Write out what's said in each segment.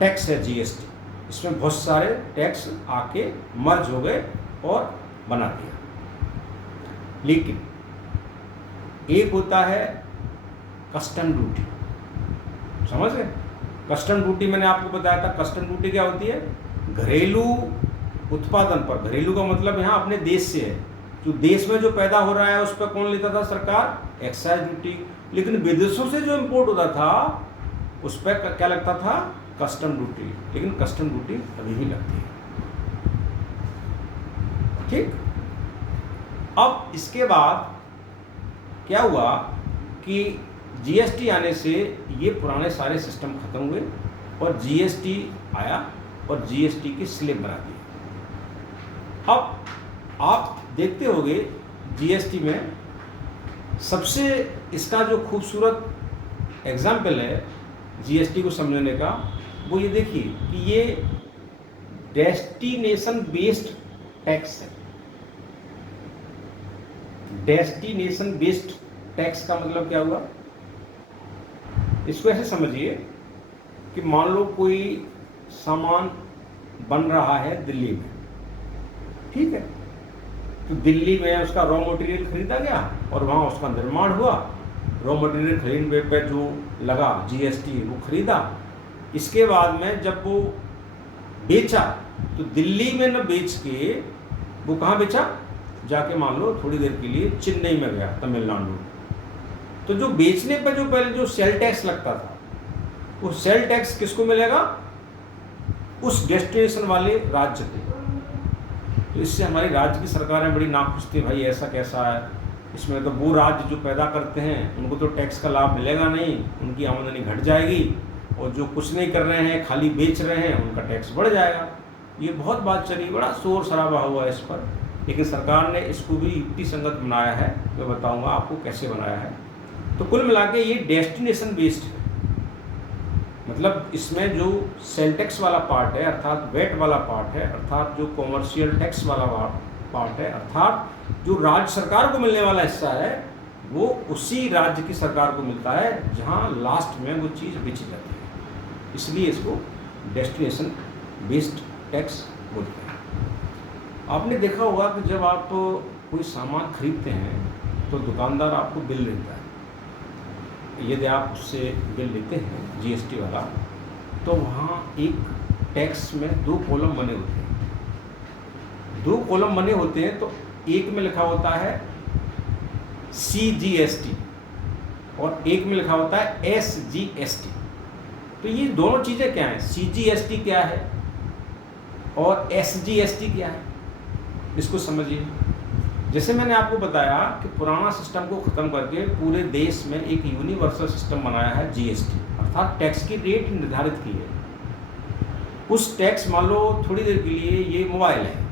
Tax है GST, इसमें बहुत सारे टैक्स आके मर्ज हो गए और बना दिया। लेकिन एक होता है कस्टम ड्यूटी, समझ गए? कस्टम ड्यूटी मैंने आपको बताया था। कस्टम ड्यूटी क्या होती है? घरेलू उत्पादन पर, घरेलू का मतलब यहाँ अपने देश से है, जो देश में जो पैदा हो रहा है उस पर कौन लेता था? सरकार, एक्साइज ड्यूटी। लेकिन विदेशों से जो इंपोर्ट होता था उस पर क्या लगता था? Custom duty. लेकिन कस्टम ड्यूटी अभी भी लगती है। ठीक। अब इसके बाद क्या हुआ कि जीएसटी आने से ये पुराने सारे सिस्टम खत्म हुए और जीएसटी आया और जीएसटी की स्लेब बना दी। अब आप देखते होंगे जीएसटी में सबसे इसका जो खूबसूरत एग्जाम्पल है जीएसटी को समझने का, वो ये देखिए कि ये डेस्टिनेशन बेस्ड टैक्स है। डेस्टिनेशन बेस्ड टैक्स का मतलब क्या हुआ? इसको ऐसे समझिए कि मान लो कोई सामान बन रहा है दिल्ली में, ठीक है? तो दिल्ली में उसका रॉ मटेरियल खरीदा गया और वहाँ उसका निर्माण हुआ। रॉ मटेरियल खरीदने पे जो लगा जीएसटी वो खरीदा। इसके बाद में जब वो बेचा तो दिल्ली में न बेच के वो कहाँ बेचा? जाके मान लो थोड़ी देर के लिए चेन्नई में गया, तमिलनाडु। तो जो बेचने पर जो पहले जो सेल टैक्स लगता था, वो सेल टैक्स किसको मिलेगा? उस डेस्टिनेशन वाले राज्य को। तो इससे हमारी राज्य की सरकारें बड़ी नाखुश थी, भाई ऐसा कैसा है, इसमें तो वो राज्य जो पैदा करते हैं उनको तो टैक्स का लाभ मिलेगा नहीं, उनकी आमदनी घट जाएगी, और जो कुछ नहीं कर रहे हैं खाली बेच रहे हैं उनका टैक्स बढ़ जाएगा। ये बहुत बात चली, बड़ा शोर शराबा हुआ इस पर, लेकिन सरकार ने इसको भी युक्ति संगत बनाया है। मैं बताऊंगा आपको कैसे बनाया है। तो कुल मिला के ये डेस्टिनेशन बेस्ड है, मतलब इसमें जो सेल टैक्स वाला पार्ट है अर्थात वेट वाला पार्ट है, अर्थात जो कॉमर्शियल टैक्स वाला पार्ट है, अर्थात जो राज्य सरकार को मिलने वाला हिस्सा है वो उसी राज्य की सरकार को मिलता है जहां लास्ट में वो चीज़ बेची जाती है। इसलिए इसको डेस्टिनेशन बेस्ड टैक्स बोलते हैं। आपने देखा होगा कि जब आप कोई सामान खरीदते हैं तो दुकानदार आपको बिल देता है। यदि आप उससे बिल लेते हैं जीएसटी वाला, तो वहाँ एक टैक्स में 2 कॉलम बने होते हैं। 2 कॉलम बने होते हैं, तो एक में लिखा होता है CGST और एक में लिखा होता है SGST। तो ये दोनों चीज़ें क्या हैं? CGST क्या है और SGST क्या है? इसको समझिए। जैसे मैंने आपको बताया कि पुराना सिस्टम को ख़त्म करके पूरे देश में एक यूनिवर्सल सिस्टम बनाया है जीएसटी, अर्थात टैक्स की रेट निर्धारित की है। उस टैक्स, मान लो थोड़ी देर के लिए ये मोबाइल है,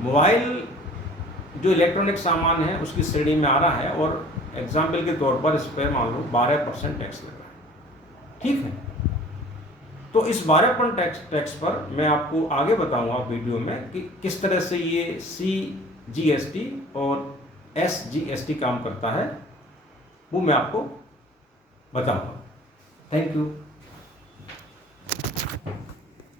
मोबाइल जो इलेक्ट्रॉनिक सामान है उसकी श्रेणी में आ रहा है और एग्जाम्पल के तौर पर इस पर मान लो 12% टैक्स लग रहा है, ठीक है? तो इस 12% टैक्स पर मैं आपको आगे बताऊंगा वीडियो में कि किस तरह से ये CGST और SGST काम करता है, वो मैं आपको बताऊंगा। Thank you.